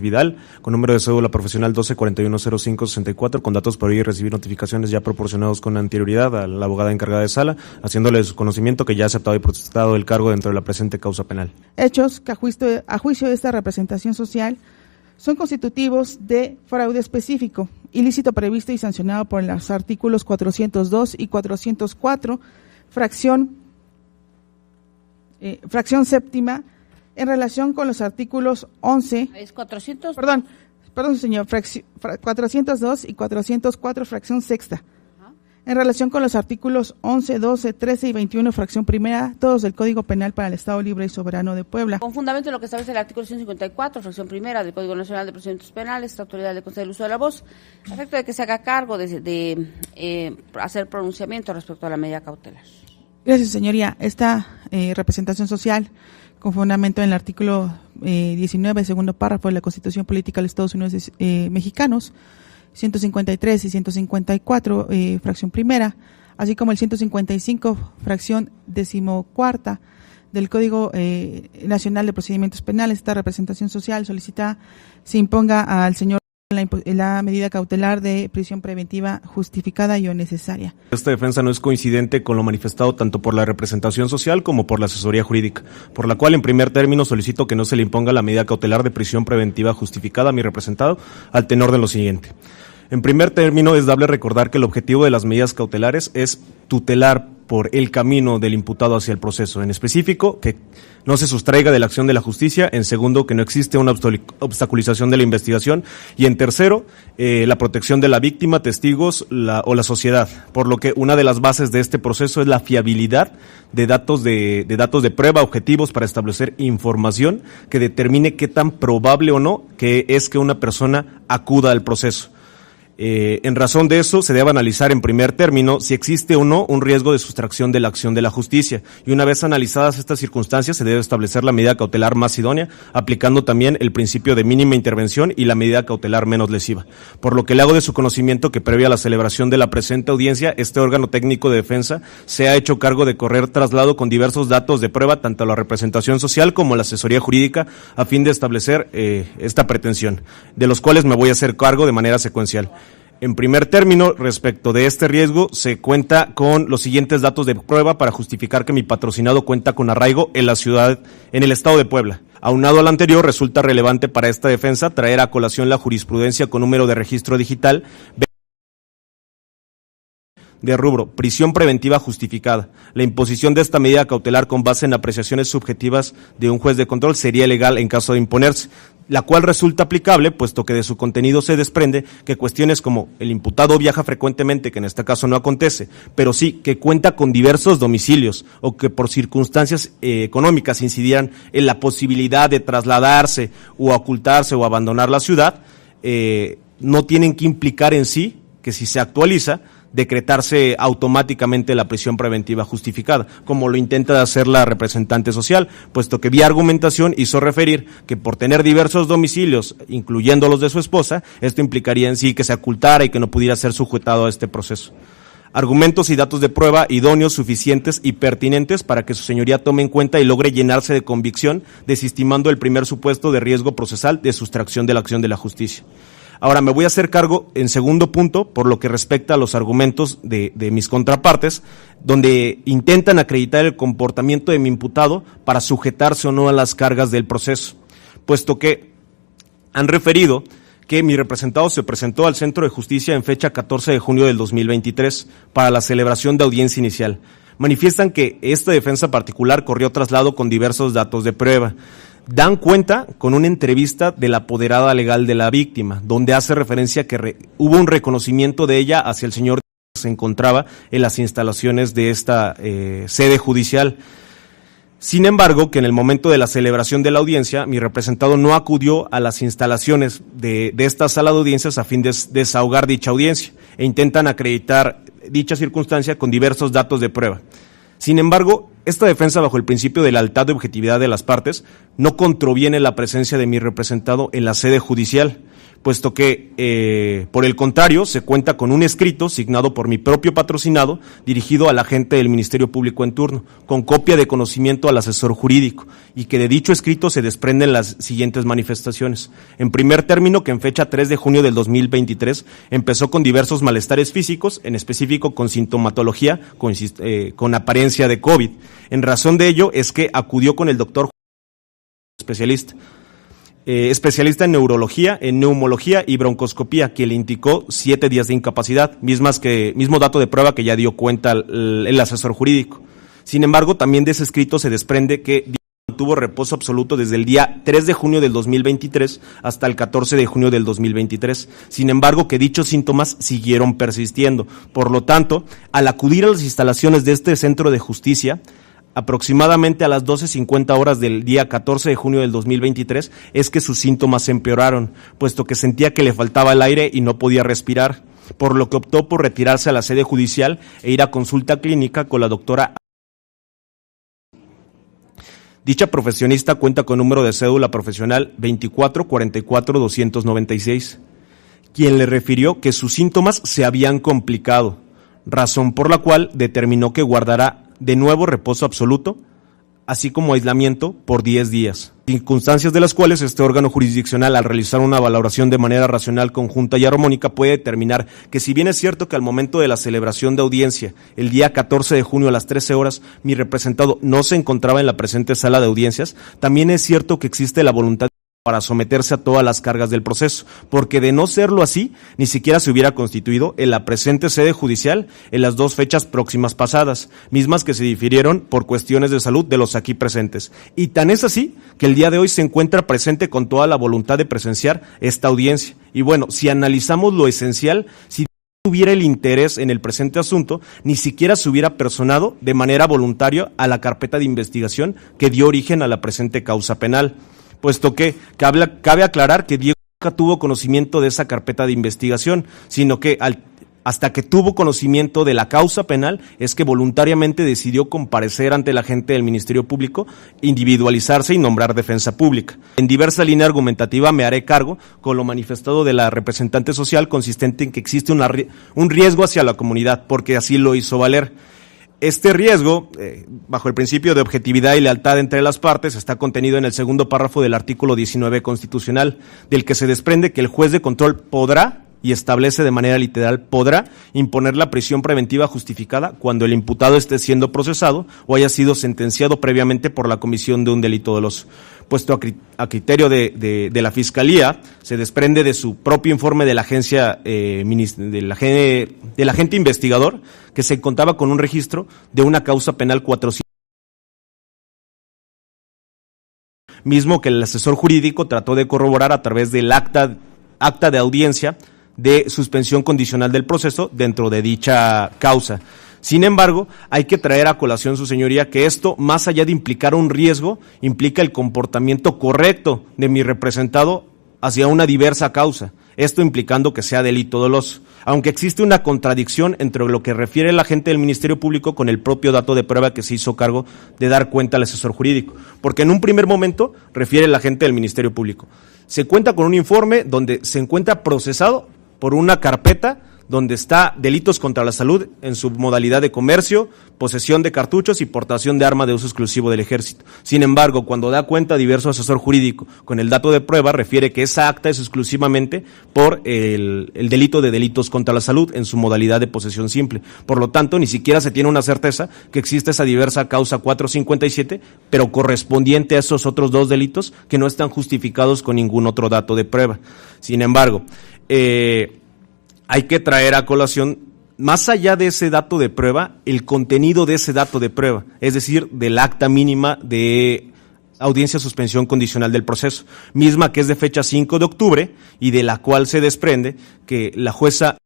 Vidal, con número de cédula profesional 12410564, con datos para oír y recibir notificaciones ya proporcionados con anterioridad a la abogada encargada de sala, haciéndole su conocimiento que ya ha aceptado y protestado el cargo dentro de la presente causa penal. Hechos que a juicio de esta representación social son constitutivos de fraude específico, ilícito previsto y sancionado por los artículos 402 y 404, fracción séptima, en relación con los artículos 11. ¿Es 400? Perdón, señor, 402 y 404, fracción sexta. En relación con los artículos 11, 12, 13 y 21, fracción primera, todos del Código Penal para el Estado Libre y Soberano de Puebla. Con fundamento en lo que establece el artículo 154, fracción primera del Código Nacional de Procedimientos Penales, esta autoridad le concede el uso de la voz, a efecto de que se haga cargo de hacer pronunciamiento respecto a la medida cautelar. Gracias, señoría. Esta representación social, con fundamento en el artículo 19, segundo párrafo de la Constitución Política de los Estados Unidos Mexicanos, 153 y 154, fracción primera, así como el 155, fracción decimocuarta del Código Nacional de Procedimientos Penales. Esta representación social solicita se imponga al señor la medida cautelar de prisión preventiva justificada y o necesaria. Esta defensa no es coincidente con lo manifestado tanto por la representación social como por la asesoría jurídica, por la cual en primer término solicito que no se le imponga la medida cautelar de prisión preventiva justificada a mi representado al tenor de lo siguiente. En primer término, es dable recordar que el objetivo de las medidas cautelares es tutelar por el camino del imputado hacia el proceso, en específico, que no se sustraiga de la acción de la justicia, en segundo, que no existe una obstaculización de la investigación, y en tercero, la protección de la víctima, testigos o la sociedad, por lo que una de las bases de este proceso es la fiabilidad de datos de prueba objetivos para establecer información que determine qué tan probable o no que es que una persona acuda al proceso. En razón de eso, se debe analizar en primer término si existe o no un riesgo de sustracción de la acción de la justicia, y una vez analizadas estas circunstancias se debe establecer la medida cautelar más idónea, aplicando también el principio de mínima intervención y la medida cautelar menos lesiva. Por lo que le hago de su conocimiento que previa a la celebración de la presente audiencia, este órgano técnico de defensa se ha hecho cargo de correr traslado con diversos datos de prueba, tanto a la representación social como a la asesoría jurídica, a fin de establecer esta pretensión, de los cuales me voy a hacer cargo de manera secuencial. En primer término, respecto de este riesgo, se cuenta con los siguientes datos de prueba para justificar que mi patrocinado cuenta con arraigo en el estado de Puebla. Aunado al anterior, resulta relevante para esta defensa traer a colación la jurisprudencia con número de registro digital de rubro, prisión preventiva justificada. La imposición de esta medida cautelar con base en apreciaciones subjetivas de un juez de control sería legal en caso de imponerse, la cual resulta aplicable, puesto que de su contenido se desprende que cuestiones como el imputado viaja frecuentemente, que en este caso no acontece, pero sí que cuenta con diversos domicilios o que por circunstancias económicas incidieran en la posibilidad de trasladarse o ocultarse o abandonar la ciudad, no tienen que implicar en sí que si se actualiza, decretarse automáticamente la prisión preventiva justificada, como lo intenta hacer la representante social, puesto que vía argumentación hizo referir que por tener diversos domicilios, incluyendo los de su esposa, esto implicaría en sí que se ocultara y que no pudiera ser sujetado a este proceso. Argumentos y datos de prueba idóneos, suficientes y pertinentes para que su señoría tome en cuenta y logre llenarse de convicción, desestimando el primer supuesto de riesgo procesal de sustracción de la acción de la justicia. Ahora me voy a hacer cargo, en segundo punto, por lo que respecta a los argumentos de mis contrapartes, donde intentan acreditar el comportamiento de mi imputado para sujetarse o no a las cargas del proceso, puesto que han referido que mi representado se presentó al Centro de Justicia en fecha 14 de junio del 2023 para la celebración de audiencia inicial. Manifiestan que esta defensa particular corrió traslado con diversos datos de prueba. Dan cuenta con una entrevista de la apoderada legal de la víctima, donde hace referencia que hubo un reconocimiento de ella hacia el señor que se encontraba en las instalaciones de esta sede judicial. Sin embargo, que en el momento de la celebración de la audiencia, mi representado no acudió a las instalaciones de esta sala de audiencias a fin de desahogar dicha audiencia, e intentan acreditar dicha circunstancia con diversos datos de prueba. Sin embargo, esta defensa, bajo el principio de lealtad y objetividad de las partes, no contraviene la presencia de mi representado en la sede judicial, puesto que, por el contrario, se cuenta con un escrito signado por mi propio patrocinado, dirigido al agente del Ministerio Público en turno, con copia de conocimiento al asesor jurídico, y que de dicho escrito se desprenden las siguientes manifestaciones. En primer término, que en fecha 3 de junio del 2023 empezó con diversos malestares físicos, en específico con sintomatología, con apariencia de COVID. En razón de ello es que acudió con el doctor especialista en neurología, en neumología y broncoscopía, que le indicó 7 días de incapacidad, mismo dato de prueba que ya dio cuenta el asesor jurídico. Sin embargo, también de ese escrito se desprende que tuvo reposo absoluto desde el día 3 de junio del 2023 hasta el 14 de junio del 2023. Sin embargo, que dichos síntomas siguieron persistiendo. Por lo tanto, al acudir a las instalaciones de este centro de justicia, aproximadamente a las 12:50 horas del día 14 de junio del 2023, es que sus síntomas empeoraron, puesto que sentía que le faltaba el aire y no podía respirar, por lo que optó por retirarse a la sede judicial e ir a consulta clínica con la doctora. Dicha profesionista cuenta con número de cédula profesional 2444-296, quien le refirió que sus síntomas se habían complicado, razón por la cual determinó que guardará de nuevo reposo absoluto, así como aislamiento por 10 días, circunstancias de las cuales este órgano jurisdiccional, al realizar una valoración de manera racional, conjunta y armónica, puede determinar que, si bien es cierto que al momento de la celebración de audiencia, el día 14 de junio a las 13 horas, mi representado no se encontraba en la presente sala de audiencias, también es cierto que existe la voluntad para someterse a todas las cargas del proceso, porque de no serlo así, ni siquiera se hubiera constituido en la presente sede judicial en las 2 fechas próximas pasadas, mismas que se difirieron por cuestiones de salud de los aquí presentes. Y tan es así que el día de hoy se encuentra presente con toda la voluntad de presenciar esta audiencia. Y bueno, si analizamos lo esencial, si tuviera el interés en el presente asunto, ni siquiera se hubiera personado de manera voluntaria a la carpeta de investigación que dio origen a la presente causa penal, puesto que cabe aclarar que Diego nunca tuvo conocimiento de esa carpeta de investigación, sino que hasta que tuvo conocimiento de la causa penal es que voluntariamente decidió comparecer ante la agente del Ministerio Público, individualizarse y nombrar defensa pública. En diversa línea argumentativa me haré cargo con lo manifestado de la representante social, consistente en que existe un riesgo hacia la comunidad, porque así lo hizo valer. Este riesgo, bajo el principio de objetividad y lealtad entre las partes, está contenido en el segundo párrafo del artículo 19 constitucional, del que se desprende que el juez de control podrá, y establece de manera literal, podrá imponer la prisión preventiva justificada cuando el imputado esté siendo procesado o haya sido sentenciado previamente por la comisión de un delito doloso. Puesto a criterio de la Fiscalía, se desprende de su propio informe de la agencia, del agente investigador, que se contaba con un registro de una causa penal 400, mismo que el asesor jurídico trató de corroborar a través del acta de audiencia de suspensión condicional del proceso dentro de dicha causa. Sin embargo, hay que traer a colación, su señoría, que esto, más allá de implicar un riesgo, implica el comportamiento correcto de mi representado hacia una diversa causa, esto implicando que sea delito doloso, aunque existe una contradicción entre lo que refiere el agente del Ministerio Público con el propio dato de prueba que se hizo cargo de dar cuenta al asesor jurídico, porque en un primer momento refiere el agente del Ministerio Público. Se cuenta con un informe donde se encuentra procesado por una carpeta donde está delitos contra la salud en su modalidad de comercio, posesión de cartuchos y portación de arma de uso exclusivo del Ejército. Sin embargo, cuando da cuenta a diverso asesor jurídico con el dato de prueba, refiere que esa acta es exclusivamente por el delito de delitos contra la salud en su modalidad de posesión simple. Por lo tanto, ni siquiera se tiene una certeza que existe esa diversa causa 457, pero correspondiente a esos otros 2 delitos que no están justificados con ningún otro dato de prueba. Sin embargo, hay que traer a colación, más allá de ese dato de prueba, el contenido de ese dato de prueba, es decir, del acta mínima de audiencia suspensión condicional del proceso, misma que es de fecha 5 de octubre y de la cual se desprende que la jueza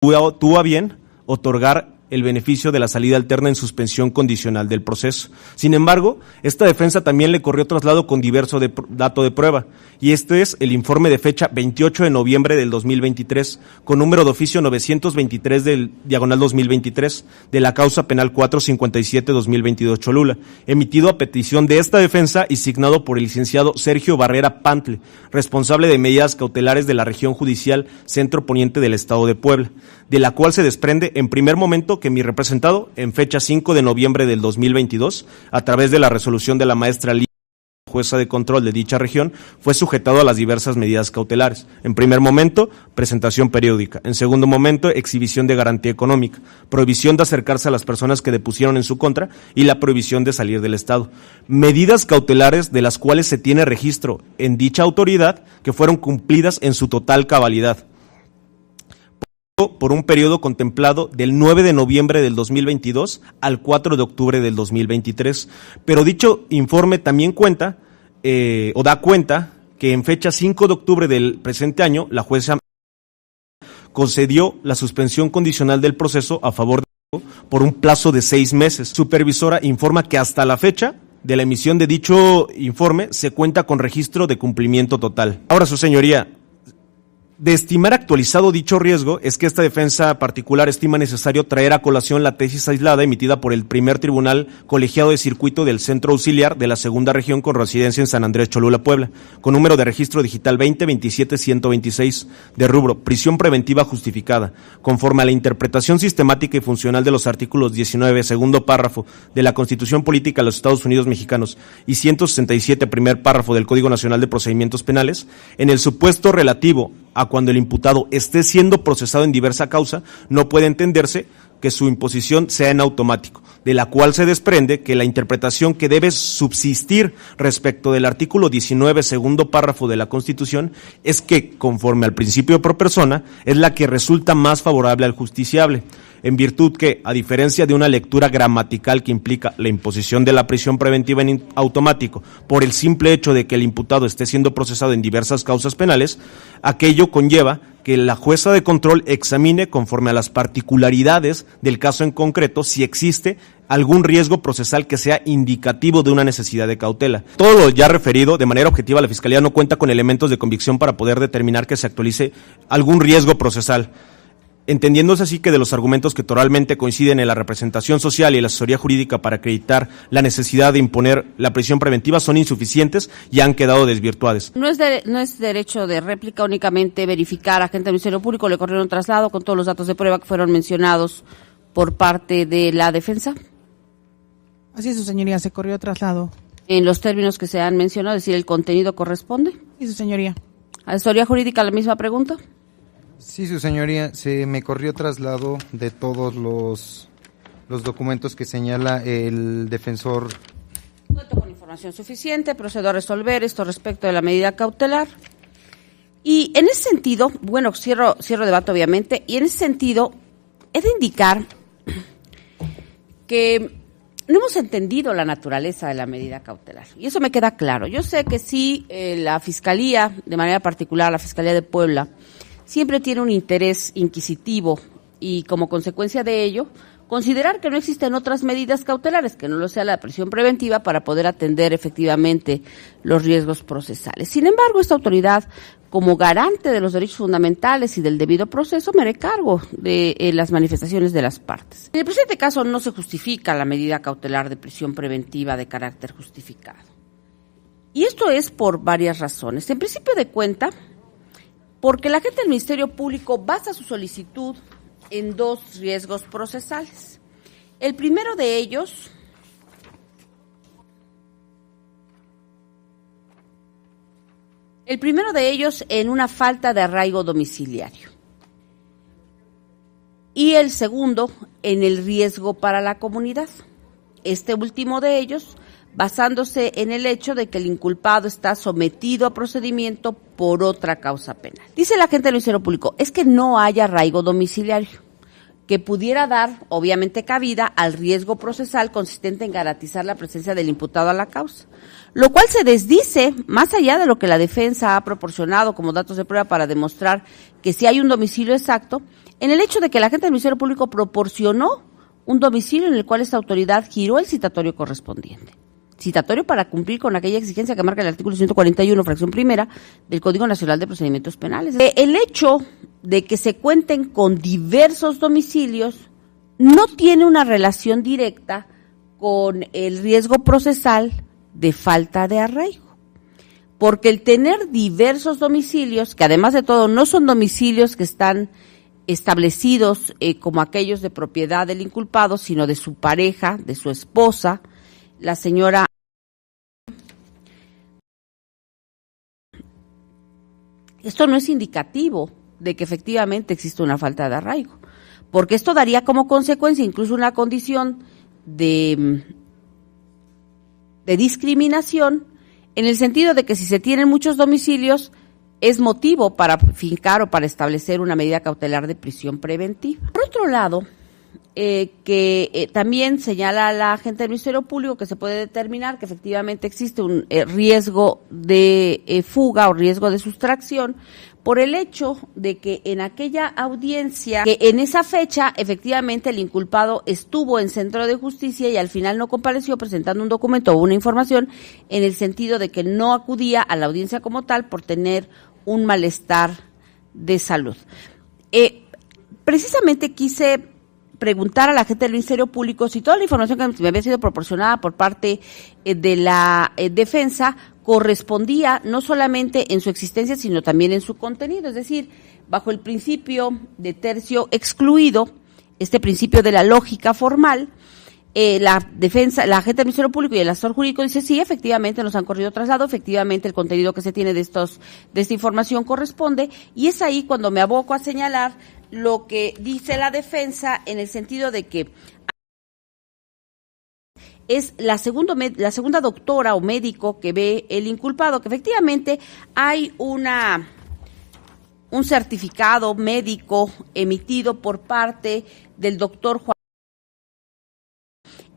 tuvo a bien otorgar el beneficio de la salida alterna en suspensión condicional del proceso. Sin embargo, esta defensa también le corrió traslado con diverso dato de prueba, y este es el informe de fecha 28 de noviembre del 2023, con número de oficio 923 del /2023, de la causa penal 457-2022 Cholula, emitido a petición de esta defensa y signado por el licenciado Sergio Barrera Pantle, responsable de medidas cautelares de la región judicial Centro Poniente del Estado de Puebla, de la cual se desprende en primer momento que mi representado, en fecha 5 de noviembre del 2022, a través de la resolución de la maestra jueza de control de dicha región, fue sujetado a las diversas medidas cautelares. En primer momento, presentación periódica. En segundo momento, exhibición de garantía económica, prohibición de acercarse a las personas que depusieron en su contra y la prohibición de salir del Estado. Medidas cautelares de las cuales se tiene registro en dicha autoridad que fueron cumplidas en su total cabalidad por un periodo contemplado del 9 de noviembre del 2022 al 4 de octubre del 2023. Pero dicho informe también cuenta, da cuenta, que en fecha 5 de octubre del presente año, la jueza concedió la suspensión condicional del proceso a favor de por un plazo de 6 meses. Supervisora informa que hasta la fecha de la emisión de dicho informe se cuenta con registro de cumplimiento total. Ahora, su señoría, de estimar actualizado dicho riesgo, es que esta defensa particular estima necesario traer a colación la tesis aislada emitida por el primer tribunal colegiado de circuito del Centro Auxiliar de la Segunda Región con residencia en San Andrés Cholula, Puebla, con número de registro digital 20-27-126, de rubro prisión preventiva justificada, conforme a la interpretación sistemática y funcional de los artículos 19, segundo párrafo, de la Constitución Política de los Estados Unidos Mexicanos y 167, primer párrafo del Código Nacional de Procedimientos Penales, en el supuesto relativo a cuando el imputado esté siendo procesado en diversa causa, no puede entenderse que su imposición sea en automático, de la cual se desprende que la interpretación que debe subsistir respecto del artículo 19, segundo párrafo de la Constitución, es que, conforme al principio pro persona, es la que resulta más favorable al justiciable, en virtud que, a diferencia de una lectura gramatical que implica la imposición de la prisión preventiva en automático por el simple hecho de que el imputado esté siendo procesado en diversas causas penales, aquello conlleva que la jueza de control examine conforme a las particularidades del caso en concreto si existe algún riesgo procesal que sea indicativo de una necesidad de cautela. Todo lo ya referido, de manera objetiva, la Fiscalía no cuenta con elementos de convicción para poder determinar que se actualice algún riesgo procesal, entendiéndose así que de los argumentos que toralmente coinciden en la representación social y la asesoría jurídica para acreditar la necesidad de imponer la prisión preventiva son insuficientes y han quedado desvirtuadas. No es derecho de réplica, únicamente verificar. Agente del Ministerio Público le corrieron traslado con todos los datos de prueba que fueron mencionados por parte de la defensa. Así es, su señoría, se corrió traslado. En los términos que se han mencionado, es decir, el contenido corresponde. Sí, su señoría. Asesoría jurídica, la misma pregunta. Sí, su señoría, se me corrió traslado de todos los documentos que señala el defensor. Cuento con información suficiente, procedo a resolver esto respecto de la medida cautelar. Y en ese sentido, bueno, cierro debate obviamente, y en ese sentido he de indicar que no hemos entendido la naturaleza de la medida cautelar, y eso me queda claro. Yo sé que sí, la Fiscalía, de manera particular la Fiscalía de Puebla, siempre tiene un interés inquisitivo y como consecuencia de ello, considerar que no existen otras medidas cautelares, que no lo sea la prisión preventiva, para poder atender efectivamente los riesgos procesales. Sin embargo, esta autoridad, como garante de los derechos fundamentales y del debido proceso, me haré cargo de las manifestaciones de las partes. En el presente caso no se justifica la medida cautelar de prisión preventiva de carácter justificado. Y esto es por varias razones. En principio de cuenta, porque la agente del Ministerio Público basa su solicitud en dos riesgos procesales. El primero de ellos en una falta de arraigo domiciliario. Y el segundo en el riesgo para la comunidad. Este último de ellos basándose en el hecho de que el inculpado está sometido a procedimiento por otra causa penal. Dice la agente del Ministerio Público, es que no hay arraigo domiciliario, que pudiera dar, obviamente, cabida al riesgo procesal consistente en garantizar la presencia del imputado a la causa, lo cual se desdice, más allá de lo que la defensa ha proporcionado como datos de prueba para demostrar que sí hay un domicilio exacto, en el hecho de que la agente del Ministerio Público proporcionó un domicilio en el cual esta autoridad giró el citatorio correspondiente. Citatorio para cumplir con aquella exigencia que marca el artículo 141, fracción primera, del Código Nacional de Procedimientos Penales. El hecho de que se cuenten con diversos domicilios no tiene una relación directa con el riesgo procesal de falta de arraigo, porque el tener diversos domicilios, que además de todo no son domicilios que están establecidos como aquellos de propiedad del inculpado, sino de su pareja, de su esposa, la señora. Esto no es indicativo de que efectivamente existe una falta de arraigo, porque esto daría como consecuencia incluso una condición de discriminación, en el sentido de que si se tienen muchos domicilios es motivo para fincar o para establecer una medida cautelar de prisión preventiva. Por otro lado, también señala la agente del Ministerio Público que se puede determinar que efectivamente existe un riesgo de fuga o riesgo de sustracción por el hecho de que en aquella audiencia, que en esa fecha efectivamente el inculpado estuvo en centro de justicia y al final no compareció presentando un documento o una información en el sentido de que no acudía a la audiencia como tal por tener un malestar de salud. Precisamente quise preguntar a la gente del Ministerio Público si toda la información que me había sido proporcionada por parte de la defensa correspondía no solamente en su existencia, sino también en su contenido, es decir, bajo el principio de tercio excluido, este principio de la lógica formal, la defensa, la agente del Ministerio Público y el asesor jurídico dice sí, efectivamente nos han corrido traslado, efectivamente el contenido que se tiene de esta información corresponde, y es ahí cuando me aboco a señalar lo que dice la defensa en el sentido de que es la segunda doctora o médico que ve el inculpado, que efectivamente hay un certificado médico emitido por parte del doctor Juan,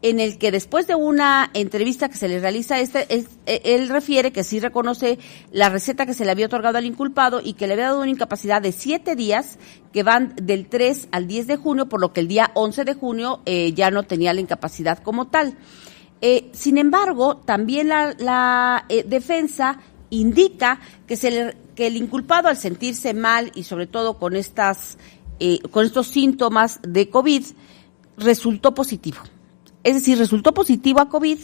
en el que después de una entrevista que se le realiza él refiere que sí reconoce la receta que se le había otorgado al inculpado y que le había dado una incapacidad de 7 días que van del 3 al 10 de junio, por lo que el día 11 de junio ya no tenía la incapacidad como tal. Sin embargo, también la defensa indica que el inculpado, al sentirse mal y sobre todo con estos síntomas de COVID, resultó positivo. Es decir, resultó positivo a COVID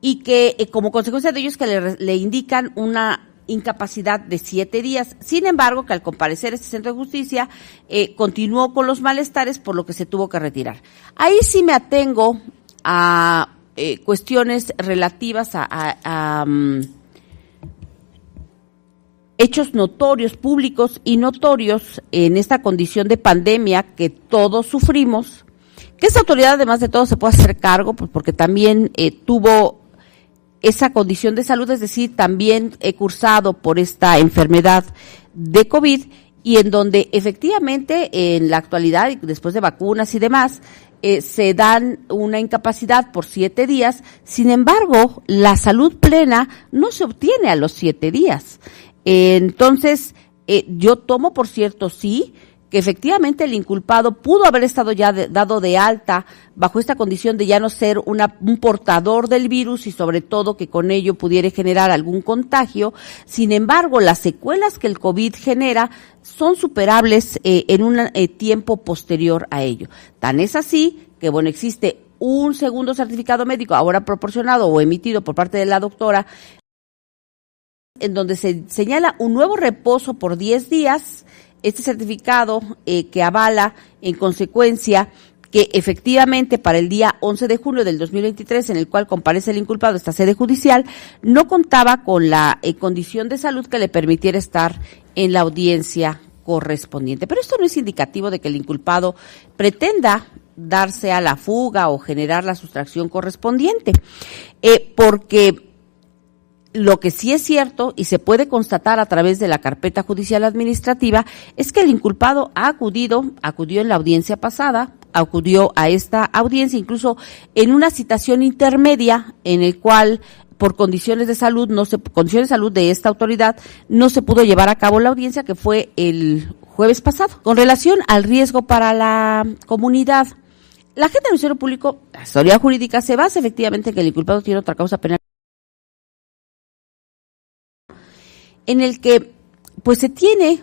y que como consecuencia de ello es que le indican una incapacidad de 7 días. Sin embargo, que al comparecer a este centro de justicia continuó con los malestares, por lo que se tuvo que retirar. Ahí sí me atengo a cuestiones relativas a hechos notorios, públicos y notorios en esta condición de pandemia que todos sufrimos, que esta autoridad además de todo se puede hacer cargo, pues porque también tuvo esa condición de salud, es decir, también he cursado por esta enfermedad de COVID, y en donde efectivamente en la actualidad, después de vacunas y demás, se dan una incapacidad por 7 días. Sin embargo, la salud plena no se obtiene a los 7 días. Entonces, yo tomo por cierto, sí, que efectivamente el inculpado pudo haber estado ya dado de alta bajo esta condición de ya no ser un portador del virus y sobre todo que con ello pudiera generar algún contagio. Sin embargo, las secuelas que el COVID genera son superables en un tiempo posterior a ello. Tan es así que, bueno, existe un segundo certificado médico ahora proporcionado o emitido por parte de la doctora, en donde se señala un nuevo reposo por 10 días, este certificado que avala en consecuencia que efectivamente para el día 11 de junio del 2023, en el cual comparece el inculpado a esta sede judicial, no contaba con la condición de salud que le permitiera estar en la audiencia correspondiente. Pero esto no es indicativo de que el inculpado pretenda darse a la fuga o generar la sustracción correspondiente, porque lo que sí es cierto y se puede constatar a través de la carpeta judicial administrativa es que el inculpado acudió en la audiencia pasada, acudió a esta audiencia incluso en una citación intermedia en el cual por condiciones de salud de esta autoridad no se pudo llevar a cabo la audiencia, que fue el jueves pasado. Con relación al riesgo para la comunidad, la gente del Ministerio Público, la asesoría jurídica, se basa efectivamente en que el inculpado tiene otra causa penal en el que pues se tiene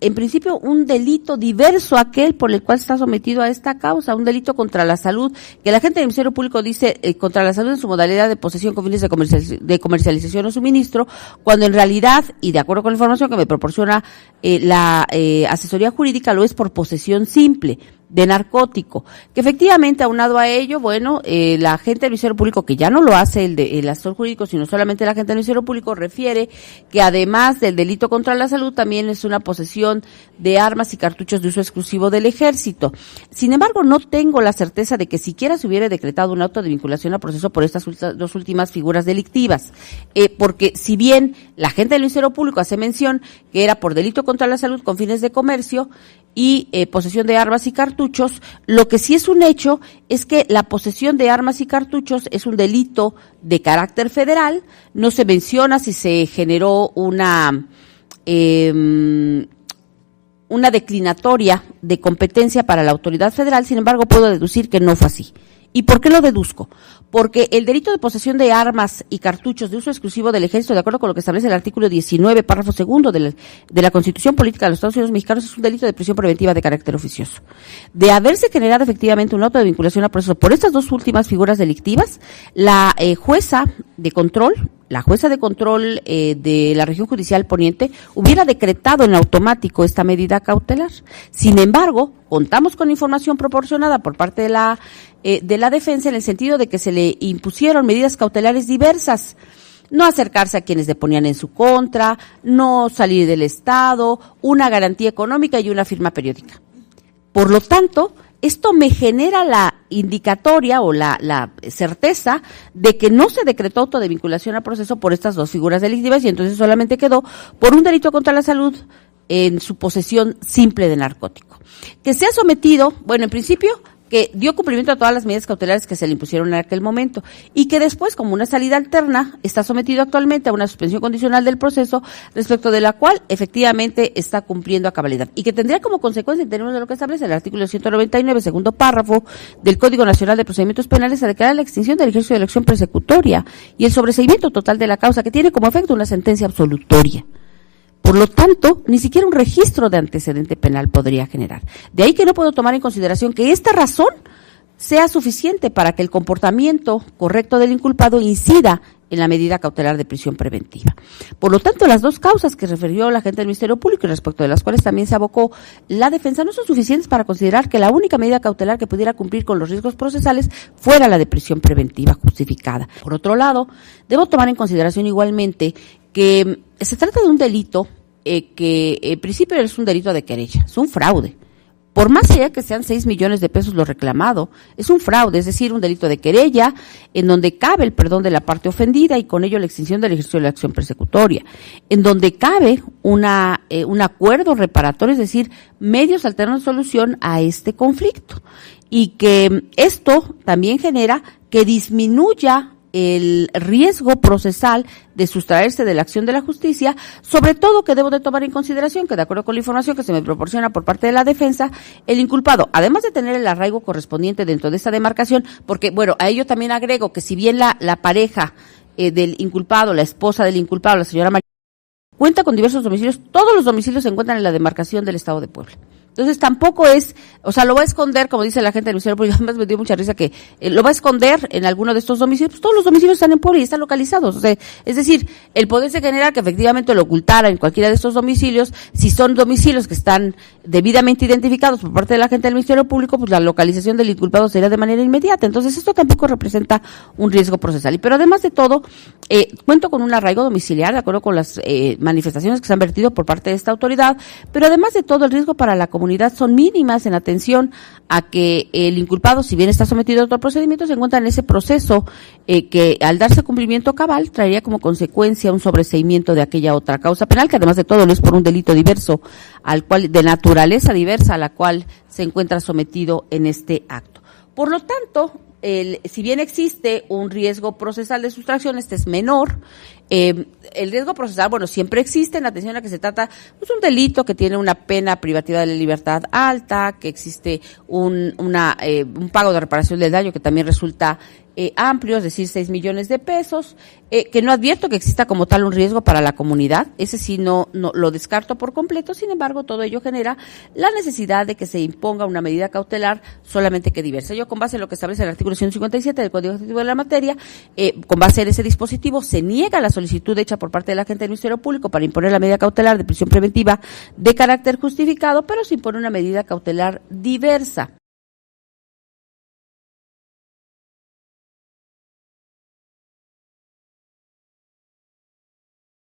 en principio un delito diverso a aquel por el cual está sometido a esta causa, un delito contra la salud, que la gente del Ministerio Público dice contra la salud en su modalidad de posesión con fines de comercialización o suministro, cuando en realidad, y de acuerdo con la información que me proporciona la asesoría jurídica, lo es por posesión simple de narcótico, que efectivamente aunado a ello, bueno, la gente del Ministerio Público, que ya no lo hace el asesor jurídico, sino solamente la gente del Ministerio Público, refiere que además del delito contra la salud, también es una posesión de armas y cartuchos de uso exclusivo del Ejército. Sin embargo, no tengo la certeza de que siquiera se hubiera decretado un auto de vinculación a proceso por estas dos últimas figuras delictivas, porque si bien la gente del Ministerio Público hace mención que era por delito contra la salud con fines de comercio y posesión de armas y cartuchos, lo que sí es un hecho es que la posesión de armas y cartuchos es un delito de carácter federal. No se menciona si se generó una declinatoria de competencia para la autoridad federal, sin embargo puedo deducir que no fue así. ¿Y por qué lo deduzco? Porque el delito de posesión de armas y cartuchos de uso exclusivo del Ejército, de acuerdo con lo que establece el artículo 19, párrafo segundo de la Constitución Política de los Estados Unidos Mexicanos, es un delito de prisión preventiva de carácter oficioso. De haberse generado efectivamente un auto de vinculación a proceso por estas dos últimas figuras delictivas, la jueza de control de la región judicial poniente hubiera decretado en automático esta medida cautelar. Sin embargo, contamos con información proporcionada por parte de la defensa en el sentido de que se le impusieron medidas cautelares diversas. No acercarse a quienes deponían en su contra, no salir del Estado, una garantía económica y una firma periódica. Por lo tanto, esto me genera la indicatoria o la certeza de que no se decretó auto de vinculación a proceso por estas dos figuras delictivas y entonces solamente quedó por un delito contra la salud en su posesión simple de narcótico. Que se ha sometido, bueno, en principio, que dio cumplimiento a todas las medidas cautelares que se le impusieron en aquel momento y que después, como una salida alterna, está sometido actualmente a una suspensión condicional del proceso, respecto de la cual efectivamente está cumpliendo a cabalidad y que tendría como consecuencia, en términos de lo que establece el artículo 199, segundo párrafo del Código Nacional de Procedimientos Penales, a declarar la extinción del ejercicio de la acción persecutoria y el sobreseimiento total de la causa, que tiene como efecto una sentencia absolutoria. Por lo tanto, ni siquiera un registro de antecedente penal podría generar. De ahí que no puedo tomar en consideración que esta razón sea suficiente para que el comportamiento correcto del inculpado incida en la medida cautelar de prisión preventiva. Por lo tanto, las dos causas que refirió la gente del Ministerio Público y respecto de las cuales también se abocó la defensa no son suficientes para considerar que la única medida cautelar que pudiera cumplir con los riesgos procesales fuera la de prisión preventiva justificada. Por otro lado, debo tomar en consideración igualmente que se trata de un delito que en principio es un delito de querella, es un fraude. Por más allá que sean 6 millones de pesos lo reclamado, es un fraude, es decir, un delito de querella en donde cabe el perdón de la parte ofendida y con ello la extinción del ejercicio de la acción persecutoria, en donde cabe un acuerdo reparatorio, es decir, medios alternos de solución a este conflicto, y que esto también genera que disminuya el riesgo procesal de sustraerse de la acción de la justicia, sobre todo que debo de tomar en consideración que, de acuerdo con la información que se me proporciona por parte de la defensa, el inculpado, además de tener el arraigo correspondiente dentro de esa demarcación, porque, bueno, a ello también agrego que si bien la pareja del inculpado, la esposa del inculpado, la señora María, cuenta con diversos domicilios, todos los domicilios se encuentran en la demarcación del Estado de Puebla. Entonces tampoco es, o sea, lo va a esconder, como dice la gente del Ministerio Público, además me dio mucha risa que lo va a esconder en alguno de estos domicilios, pues todos los domicilios están en Puebla y están localizados. O sea, es decir, el poderse generar que efectivamente lo ocultara en cualquiera de estos domicilios, si son domicilios que están debidamente identificados por parte de la gente del Ministerio Público, pues la localización del inculpado sería de manera inmediata. Entonces esto tampoco representa un riesgo procesal. Pero además de todo, cuento con un arraigo domiciliar, de acuerdo con las manifestaciones que se han vertido por parte de esta autoridad, pero además de todo, el riesgo para la comunidad son mínimas en atención a que el inculpado, si bien está sometido a otro procedimiento, se encuentra en ese proceso que al darse cumplimiento cabal traería como consecuencia un sobreseimiento de aquella otra causa penal, que además de todo lo es por un delito diverso, al cual, de naturaleza diversa a la cual se encuentra sometido en este acto. Por lo tanto, si bien existe un riesgo procesal de sustracción, este es menor. El riesgo procesal, bueno, siempre existe, en atención a que se trata pues un delito que tiene una pena privativa de la libertad alta, que existe un pago de reparación del daño que también resulta amplio, es decir, 6 millones de pesos, que no advierto que exista como tal un riesgo para la comunidad, ese sí no lo descarto por completo. Sin embargo, todo ello genera la necesidad de que se imponga una medida cautelar solamente que diversa. Yo, con base en lo que establece el artículo 157 del Código Ejecutivo de la materia, con base en ese dispositivo, se niega la solicitud hecha por parte del agente del Ministerio Público para imponer la medida cautelar de prisión preventiva de carácter justificado, pero se impone una medida cautelar diversa.